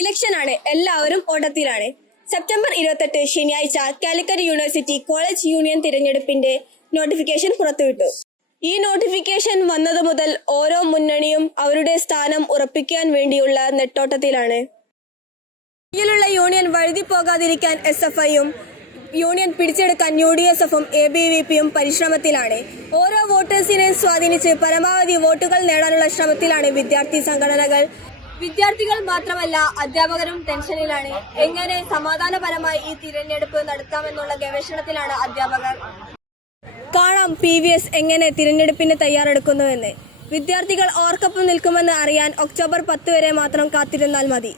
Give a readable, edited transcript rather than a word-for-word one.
ഇലക്ഷനാണ്, എല്ലാവരും ഓട്ടത്തിലാണ്. സെപ്റ്റംബർ 28 ശനിയാഴ്ച Calicut university college union തിരഞ്ഞെടുപ്പിന്റെ നോട്ടിഫിക്കേഷൻ പുറത്തുവിട്ടു. ഈ നോട്ടിഫിക്കേഷൻ വന്നതു മുതൽ ഓരോ മുന്നണിയും അവരുടെ സ്ഥാനം ഉറപ്പിക്കാൻ വേണ്ടിയുള്ള നെട്ടോട്ടത്തിലാണ്. കയ്യിലുള്ള യൂണിയൻ വഴുതി പോകാതിരിക്കാൻ SFIയും യൂണിയൻ പിടിച്ചെടുക്കാൻ UDSFും ABVPയും പരിശ്രമത്തിലാണ്. ഓരോ വോട്ടേഴ്സിനെയും സ്വാധീനിച്ച് പരമാവധി വോട്ടുകൾ നേടാനുള്ള ശ്രമത്തിലാണ് വിദ്യാർത്ഥി സംഘടനകൾ. വിദ്യാർത്ഥികൾ മാത്രമല്ല, അധ്യാപകരും ടെൻഷനിലാണ്. എങ്ങനെ സമാധാനപരമായി ഈ തിരഞ്ഞെടുപ്പ് നടത്താമെന്നുള്ള ഗവേഷണത്തിലാണ് അധ്യാപകർ. കാണാം PVS എങ്ങനെ തിരഞ്ഞെടുപ്പിന് തയ്യാറെടുക്കുന്നുവെന്ന്. വിദ്യാർത്ഥികൾ ആർക്കൊപ്പം നിൽക്കുമെന്ന് അറിയാൻ ഒക്ടോബർ 10 വരെ മാത്രം കാത്തിരുന്നാൽ മതി.